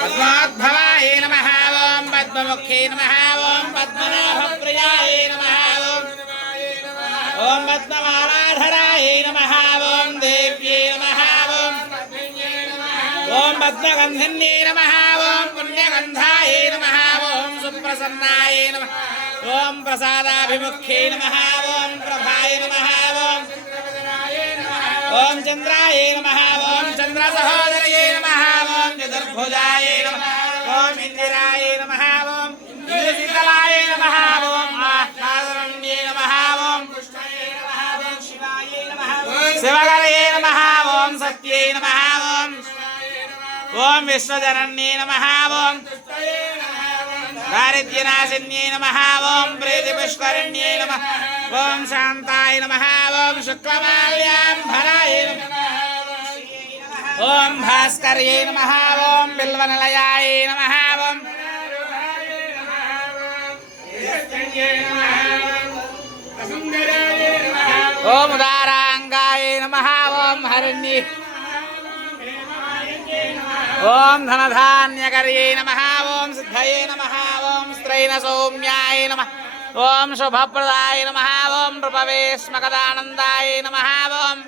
పద్మాద్భవాయ నమః ఓం పద్మముఖ్యై నమః ఓం పద్మనాభప్రియాయ నమః ఓం పద్మమాలాధరాయ నమః ఓం దేవ్యై నమః ఓం పద్మగంధిన్యై నమః ఓం పుణ్యగంధాయ నమః ఓం సుప్రసన్నాయ నమః ఓం ప్రసాదాభిముఖ్యై నమః ఓం ప్రభాయ నమః ఓం చంద్రాయ నమః ఓం చంద్ర సహోదరయే నమః ఓం చతుర్భుజాయ నమః ఓం ఇందిరాయ నమః ఓం ఇంద్రశీతలాయ నమః ఓం ఆహ్లాదరణ్యే నమః ఓం పుష్టాయ నమః ఓం శివాయ నమః శివగణయే నమః ఓం సత్యే నమః ఓం విశ్వజనన్యే నమః ఓం దారిద్ర్యనాశిన్యే నమః ఓం ప్రీతిపుష్కరిణ్యే నమః ఓం శాంతాయ నమః ఓం శుక్లమాల్యాంబరాయ నమః ఓం భాస్కర్యే నమః ఓం బిల్వనిలయాయ నమః ఓం ఉదారాంగాయ నమః ఓం హరిణ్యే ఓం ధనధాన్యకర్యే నమః ఓం సిద్ధయే నమః ఓం స్త్రైణ సౌమ్యాయ నమః ఓం శుభప్రదాయ నమః ఓం నృపవేశ్మకదానందాయ నమః ఓం